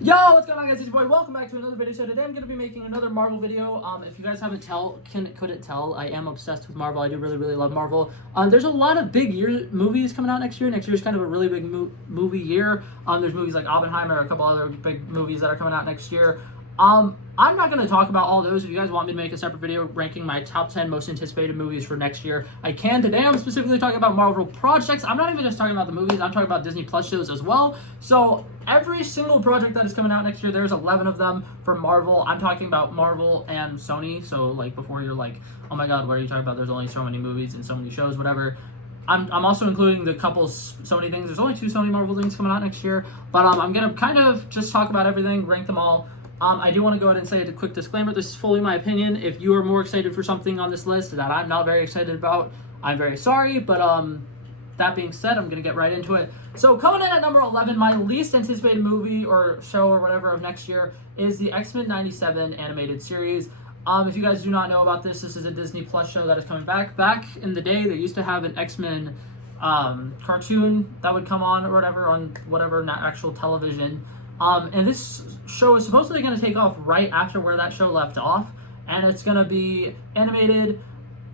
Yo, what's going on, guys? It's your boy. Welcome back to another video. So today I'm going to be making another Marvel video. If you guys couldn't tell, I am obsessed with Marvel. I do really love Marvel. There's a lot of big movies coming out next year. Next year is kind of a really big movie year. There's movies like Oppenheimer, a couple other big movies that are coming out next year. I'm not going to talk about all those. If you guys want me to make a separate video ranking my top 10 most anticipated movies for next year, I can. Today I'm specifically talking about Marvel projects. I'm not even just talking about the movies. I'm talking about Disney Plus shows as well. So every single project that is coming out next year, there's 11 of them from Marvel. I'm talking about Marvel and Sony. So like before you're like, oh my god, what are you talking about? There's only so many movies and so many shows, whatever. I'm also including the couple Sony things. There's only 2 Sony Marvel things coming out next year. But I'm going to kind of just talk about everything, rank them all. I do want to go ahead and say a quick disclaimer. This is fully my opinion. If you are more excited for something on this list that I'm not very excited about, I'm very sorry. But that being said, I'm going to get right into it. So coming in at number 11, my least anticipated movie or show or whatever of next year is the X-Men 97 animated series. If you guys do not know about this, this is a Disney Plus show that is coming back. Back in the day, they used to have an X-Men cartoon that would come on or whatever on whatever actual television. And this show is supposedly going to take off right after where that show left off, and it's going to be animated,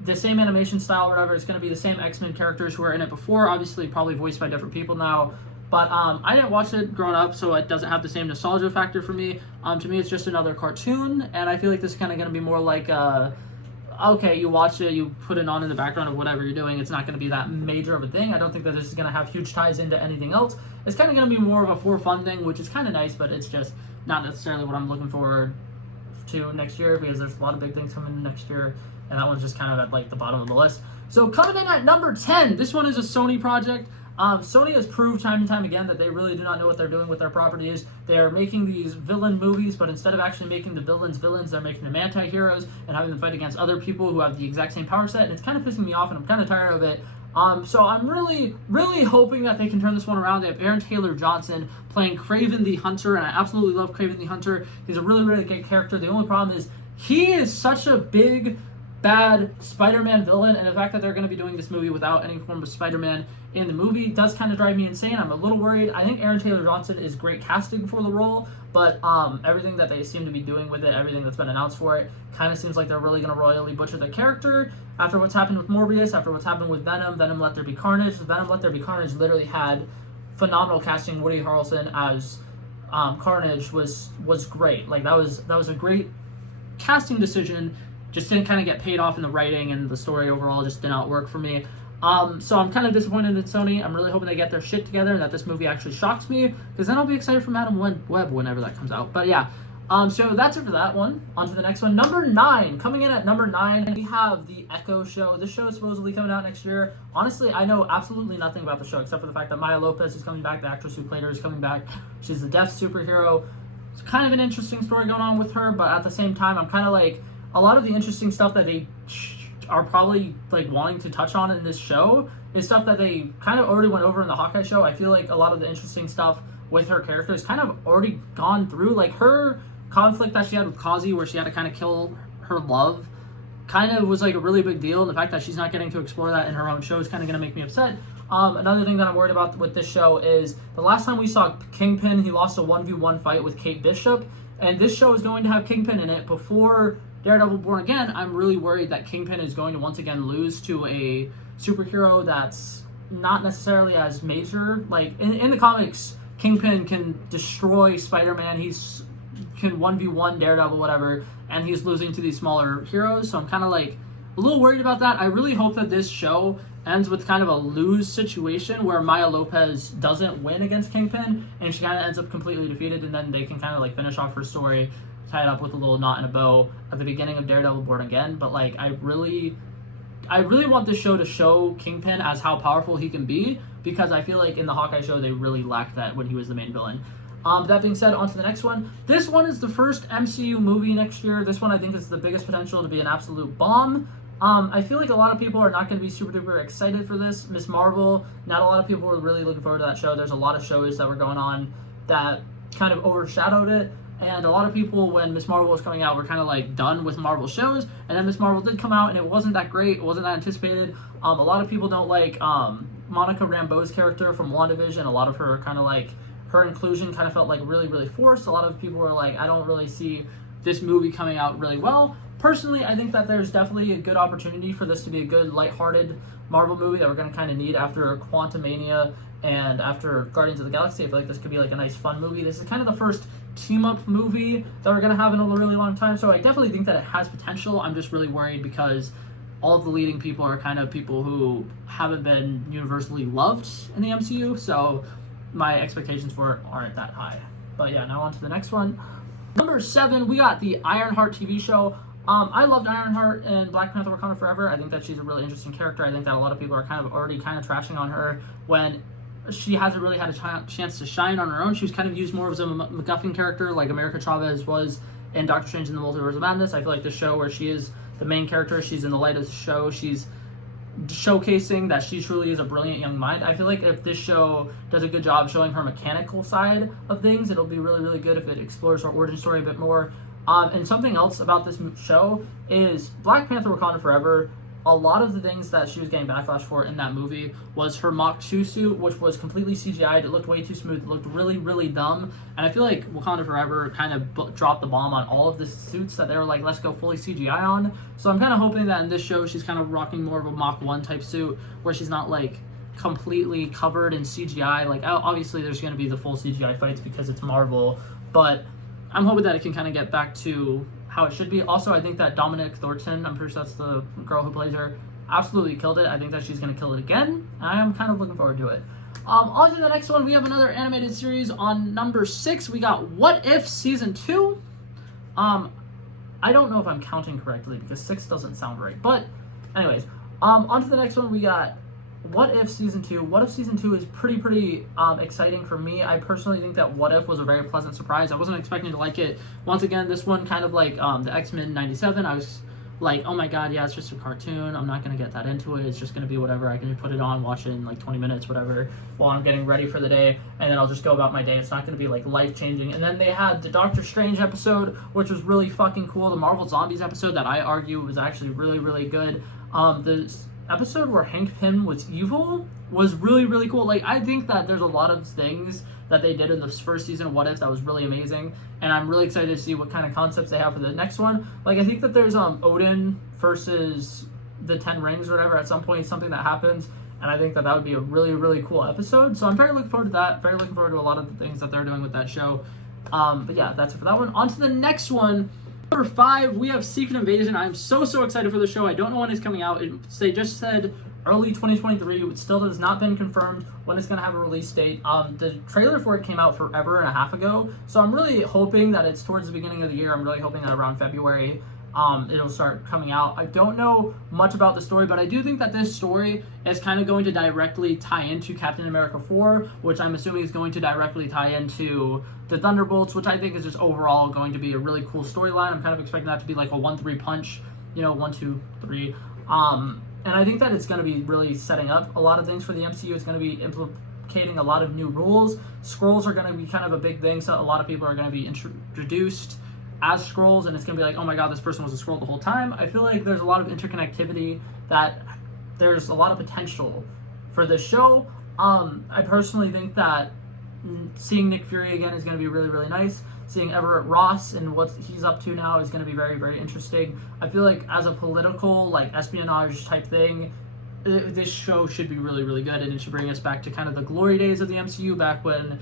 the same animation style or whatever. It's going to be the same X-Men characters who were in it before, obviously probably voiced by different people now, but I didn't watch it growing up, so it doesn't have the same nostalgia factor for me. To me, it's just another cartoon, and I feel like this is kind of going to be more like okay, you watch it, you put it on in the background of whatever you're doing. It's not going to be that major of a thing. I don't think that this is going to have huge ties into anything else. It's kind of going to be more of a for fun thing, which is kind of nice, but it's just not necessarily what I'm looking forward to next year, because there's a lot of big things coming next year, and that one's just kind of at like the bottom of the list. So coming in at number 10, this one is a Sony project. Sony has proved time and time again that they really do not know what they're doing with their properties. They are making these villain movies, but instead of actually making the villains, they're making them anti-heroes and having them fight against other people who have the exact same power set, and it's kind of pissing me off, and I'm kind of tired of it. So I'm really hoping that they can turn this one around. They have Aaron Taylor Johnson playing Kraven the Hunter, and I absolutely love Kraven the Hunter. He's a really good character. The only problem is he is such a big, bad Spider-Man villain, and the fact that they're going to be doing this movie without any form of Spider-Man in the movie does kind of drive me insane. I'm a little worried. I think Aaron Taylor Johnson is great casting for the role, but everything that they seem to be doing with it, everything that's been announced for it, kind of seems like they're really going to royally butcher the character. After what's happened with Morbius, after what's happened with Venom Let There Be Carnage. Venom Let There Be Carnage literally had phenomenal casting. Woody Harrelson as Carnage was great. Like that was a great casting decision. Just didn't kind of get paid off in the writing, and the story overall just did not work for me. So I'm kind of disappointed in Sony. I'm really hoping they get their shit together and that this movie actually shocks me, because then I'll be excited for Madam Web whenever that comes out. But yeah, so that's it for that one. On to the next one. Number 9. Coming in at number 9, we have the Echo show. This show is supposedly coming out next year. Honestly, I know absolutely nothing about the show except for the fact that Maya Lopez is coming back. The actress who played her is coming back. She's the deaf superhero. It's kind of an interesting story going on with her, but at the same time, I'm kind of like, a lot of the interesting stuff that they are probably like wanting to touch on in this show is stuff that they kind of already went over in the Hawkeye show. I feel like a lot of the interesting stuff with her character is kind of already gone through. Like her conflict that she had with Kazi, where she had to kind of kill her love, kind of was like a really big deal. And the fact that she's not getting to explore that in her own show is kind of going to make me upset. Another thing that I'm worried about with this show is the last time we saw Kingpin, he lost a 1v1 fight with Kate Bishop, and this show is going to have Kingpin in it before Daredevil Born Again. I'm really worried that Kingpin is going to once again lose to a superhero that's not necessarily as major. Like, in the comics, Kingpin can destroy Spider-Man, can 1v1 Daredevil, whatever, and he's losing to these smaller heroes, so I'm kind of like a little worried about that. I really hope that this show ends with kind of a lose situation where Maya Lopez doesn't win against Kingpin, and she kind of ends up completely defeated, and then they can kind of like finish off her story, tie it up with a little knot and a bow at the beginning of Daredevil Born Again. But like, I really want this show to show Kingpin as how powerful he can be, because I feel like in the Hawkeye show they really lacked that when he was the main villain. That being said, on to the next one. This one is the first MCU movie next year. This one I think is the biggest potential to be an absolute bomb. I feel like a lot of people are not going to be super duper excited for this. Ms. Marvel, not a lot of people were really looking forward to that show. There's a lot of shows that were going on that kind of overshadowed it. And a lot of people, when Ms. Marvel was coming out, were kind of like done with Marvel shows. And then Ms. Marvel did come out, and it wasn't that great. It wasn't that anticipated. A lot of people don't like Monica Rambeau's character from WandaVision. A lot of her kind of like her inclusion kind of felt like really, really forced. A lot of people were like, I don't really see this movie coming out really well. Personally, I think that there's definitely a good opportunity for this to be a good, lighthearted Marvel movie that we're going to kind of need after Quantumania and after Guardians of the Galaxy. I feel like this could be like a nice, fun movie. This is kind of the first team-up movie that we're going to have in a really long time, so I definitely think that it has potential. I'm just really worried because all of the leading people are kind of people who haven't been universally loved in the MCU, so my expectations for it aren't that high. But yeah, now on to the next one. Number 7, we got the Ironheart TV show. I loved Ironheart in Black Panther: Wakanda Forever. I think that she's a really interesting character. I think that a lot of people are already trashing on her when she hasn't really had a chance to shine on her own. She was kind of used more as a MacGuffin character, like America Chavez was in Doctor Strange in the Multiverse of Madness. I feel like the show where she is the main character, she's in the light of the show, she's showcasing that she truly is a brilliant young mind. I feel like if this show does a good job showing her mechanical side of things, it'll be really, really good if it explores her origin story a bit more. And something else about this show is Black Panther: Wakanda Forever. A lot of the things that she was getting backlash for in that movie was her mock shoe suit, which was completely CGI'd. It looked way too smooth. It looked really, really dumb. And I feel like Wakanda Forever kind of dropped the bomb on all of the suits that they were like, let's go fully CGI on. So I'm kind of hoping that in this show, she's kind of rocking more of a Mach 1 type suit, where she's not like completely covered in CGI. Like, obviously there's going to be the full CGI fights because it's Marvel, but I'm hoping that it can kind of get back to how it should be. Also, I think that Dominic Thornton, I'm pretty sure that's the girl who plays her, absolutely killed it. I think that she's going to kill it again, and I am kind of looking forward to it. On to the next one, we have another animated series on number 6. We got What If Season 2. I don't know if I'm counting correctly because 6 doesn't sound right. But anyways, on to the next one, we got What If Season 2. What If Season 2 is pretty exciting for me. I personally think that What If was a very pleasant surprise. I wasn't expecting to like it. Once again, this one kind of like the X-Men 97. I was like, oh my god, yeah, it's just a cartoon. I'm not going to get that into it. It's just going to be whatever. I can put it on, watch it in like 20 minutes, whatever, while I'm getting ready for the day, and then I'll just go about my day. It's not going to be like life-changing. And then they had the Doctor Strange episode, which was really fucking cool. The Marvel Zombies episode that I argue was actually really, really good. The episode where Hank Pym was evil was really, really cool. Like, I think that there's a lot of things that they did in the first season of What If that was really amazing, and I'm really excited to see what kind of concepts they have for the next one. Like, I think that there's Odin versus the Ten Rings or whatever at some point, something that happens, and I think that would be a really, really cool episode. So I'm very looking forward to that. Very looking forward to a lot of the things that they're doing with that show. But yeah, that's it for that one. On to the next one. Number 5, we have Secret Invasion. I'm so excited for the show. I don't know when it's coming out. They just said early 2023. It still has not been confirmed when it's going to have a release date. The trailer for it came out forever and a half ago, so I'm really hoping that it's towards the beginning of the year. I'm really hoping that around February it'll start coming out. I don't know much about the story, but I do think that this story is kind of going to directly tie into Captain America 4, which I'm assuming is going to directly tie into the Thunderbolts, which I think is just overall going to be a really cool storyline. I'm kind of expecting that to be like a 1-3 punch, 1, 2, 3. And I think that it's going to be really setting up a lot of things for the MCU. It's going to be implicating a lot of new rules. Skrulls are going to be kind of a big thing, so a lot of people are going to be introduced as Skrulls, and it's going to be like, oh my god, this person was a Skrull the whole time. I feel like there's a lot of interconnectivity, that there's a lot of potential for this show. I personally think that seeing Nick Fury again is going to be really, really nice. Seeing Everett Ross and what he's up to now is going to be very, very interesting. I feel like as a political, like, espionage type thing, this show should be really, really good, and it should bring us back to kind of the glory days of the MCU, back when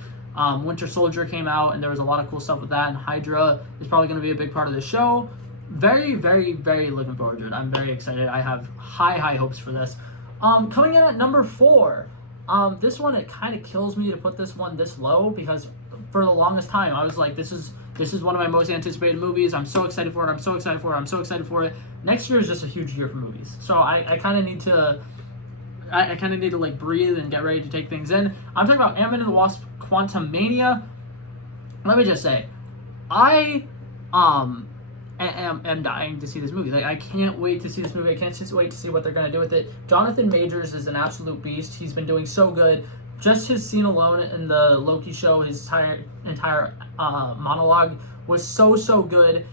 Winter Soldier came out, and there was a lot of cool stuff with that, and Hydra is probably going to be a big part of the show. Very, very, very looking forward to it. I'm very excited. I have high hopes for this. Coming in at number 4, this one, it kind of kills me to put this one this low, because for the longest time I was like, this is one of my most anticipated movies. I'm so excited for it. I'm so excited for it. Next year is just a huge year for movies, so I kind of need to like breathe and get ready to take things in. I'm talking about Ant-Man and the Wasp: Quantumania. Let me just say, I am dying to see this movie. Like, I can't wait to see this movie. I can't just wait to see what they're going to do with it. Jonathan Majors is an absolute beast. He's been doing so good. Just his scene alone in the Loki show, his entire monologue was so good.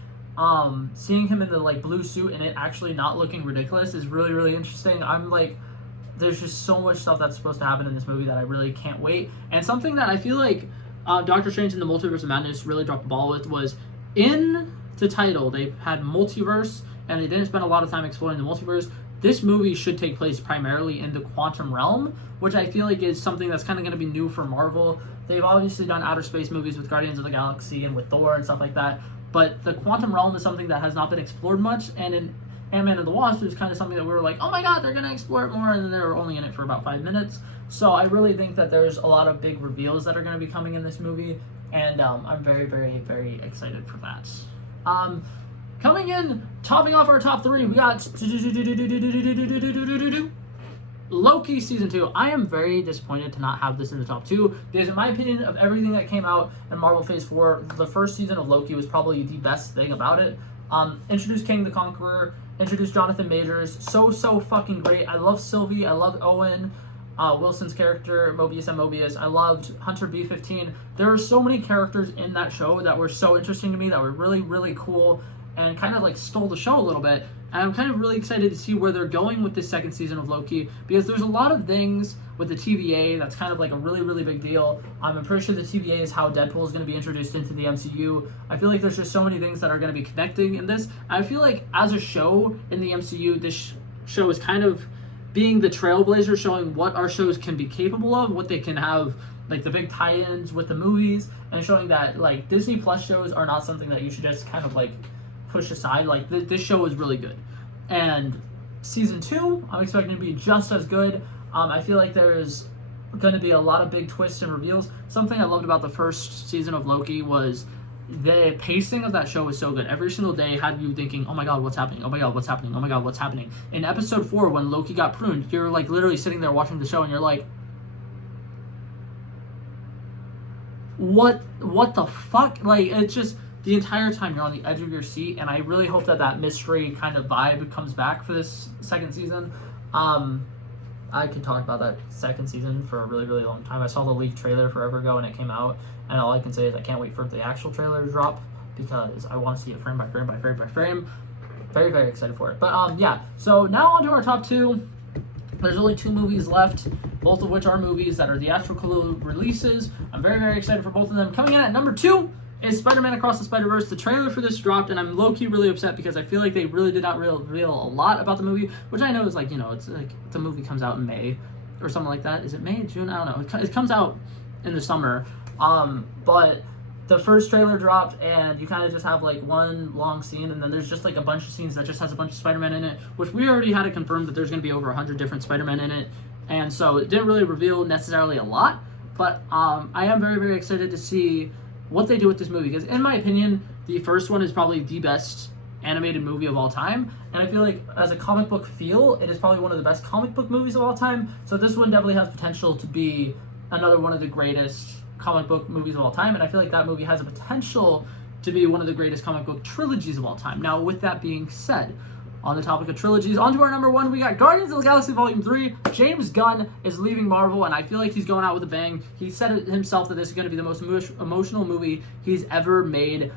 Seeing him in the like blue suit and it actually not looking ridiculous is really, really interesting. I'm like, there's just so much stuff that's supposed to happen in this movie that I really can't wait. And something that I feel like Doctor Strange and the Multiverse of Madness really dropped the ball with was in the title. They had multiverse, and they didn't spend a lot of time exploring the multiverse. This movie should take place primarily in the quantum realm, which I feel like is something that's kind of going to be new for Marvel. They've obviously done outer space movies with Guardians of the Galaxy and with Thor and stuff like that, but the quantum realm is something that has not been explored much, and in Ant-Man and the Wasp, it was kind of something that we were like, oh my god, they're going to explore it more, and then they were only in it for about 5 minutes. So I really think that there's a lot of big reveals that are going to be coming in this movie, and I'm very, very, very excited for that. Coming in, topping off our top 3, we got Loki Season 2. I am very disappointed to not have this in the top 2, because in my opinion, of everything that came out in Marvel Phase 4, the first season of Loki was probably the best thing about it. Introduced King the Conqueror, introduced Jonathan Majors, so fucking great. I love Sylvie, I love Owen, Wilson's character, Mobius and Mobius. I loved Hunter B-15. There were so many characters in that show that were so interesting to me, that were really, really cool, and kind of like stole the show a little bit. And I'm kind of really excited to see where they're going with this second season of Loki, because there's a lot of things with the TVA that's kind of like a really, really big deal. I'm pretty sure the TVA is how Deadpool is going to be introduced into the MCU. I feel like there's just so many things that are going to be connecting in this. I feel like as a show in the MCU, this show is kind of being the trailblazer, showing what our shows can be capable of, what they can have, like the big tie-ins with the movies, and showing that like Disney Plus shows are not something that you should just kind of like push aside. Like this show is really good, and season 2 I'm expecting to be just as good. I feel like there's going to be a lot of big twists and reveals. Something I loved about the first season of Loki was the pacing of that show was so good. Every single day had you thinking, oh my god, what's happening? Oh my god, what's happening? Oh my god, what's happening? In episode 4, when Loki got pruned, you're like literally sitting there watching the show and you're like, what the fuck? Like, it's just the entire time you're on the edge of your seat, and I really hope that that mystery kind of vibe comes back for this second season. I could talk about that second season for a really, really long time. I saw the leaked trailer forever ago when it came out, and all I can say is I can't wait for the actual trailer to drop, because I want to see it frame by frame by frame by frame. Very, very excited for it. But yeah, so now on to our top 2. There's only 2 movies left, both of which are movies that are theatrical releases. I'm very, very excited for both of them. Coming in at number 2 is Spider-Man Across the Spider-Verse. The trailer for this dropped, and I'm low-key really upset because I feel like they really did not reveal a lot about the movie, which I know is like, you know, it's like the movie comes out in May or something like that. Is it May, June? I don't know. It comes out in the summer. But the first trailer dropped, and you kind of just have like one long scene, and then there's just like a bunch of scenes that just has a bunch of Spider-Man in it, which we already had it confirmed that there's going to be over 100 different Spider-Man in it, and so it didn't really reveal necessarily a lot, but I am very, very excited to see what they do with this movie, because in my opinion, the first one is probably the best animated movie of all time, and I feel like as a comic book feel, it is probably one of the best comic book movies of all time, so this one definitely has potential to be another one of the greatest comic book movies of all time, and I feel like that movie has a potential to be one of the greatest comic book trilogies of all time. Now, with that being said, on the topic of trilogies, on to our number 1, we got Guardians of the Galaxy Volume 3. James Gunn is leaving Marvel, and I feel like he's going out with a bang. He said it himself that this is going to be the most emotional movie he's ever made.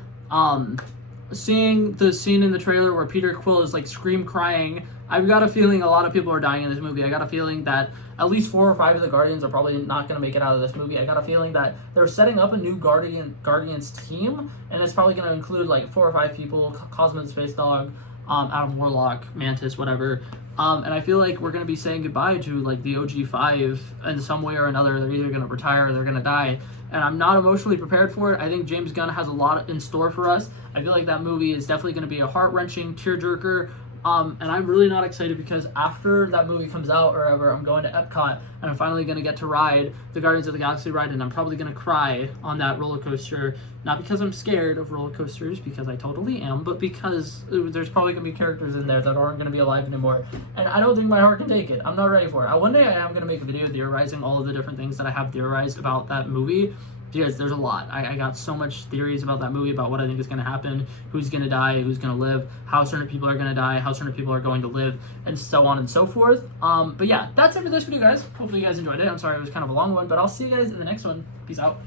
Seeing the scene in the trailer where Peter Quill is like scream crying, I've got a feeling a lot of people are dying in this movie. I got a feeling that at least 4 or 5 of the Guardians are probably not going to make it out of this movie. I got a feeling that they're setting up a new Guardians team, and it's probably going to include like 4 or 5 people: Cosmo the Space Dog, Adam Warlock, Mantis, whatever. And I feel like we're going to be saying goodbye to like the OG5 in some way or another. They're either going to retire or they're going to die. And I'm not emotionally prepared for it. I think James Gunn has a lot in store for us. I feel like that movie is definitely going to be a heart-wrenching tearjerker. And I'm really not excited because after that movie comes out or ever, I'm going to Epcot and I'm finally going to get to ride the Guardians of the Galaxy ride, and I'm probably going to cry on that roller coaster. Not because I'm scared of roller coasters, because I totally am, but because there's probably going to be characters in there that aren't going to be alive anymore. And I don't think my heart can take it. I'm not ready for it. One day I am going to make a video theorizing all of the different things that I have theorized about that movie, because there's a lot. I got so much theories about that movie, about what I think is going to happen, who's going to die, who's going to live, how certain people are going to die, how certain people are going to live, and so on and so forth. But yeah, that's it for this video, guys. Hopefully you guys enjoyed it. I'm sorry it was kind of a long one, but I'll see you guys in the next one. Peace out.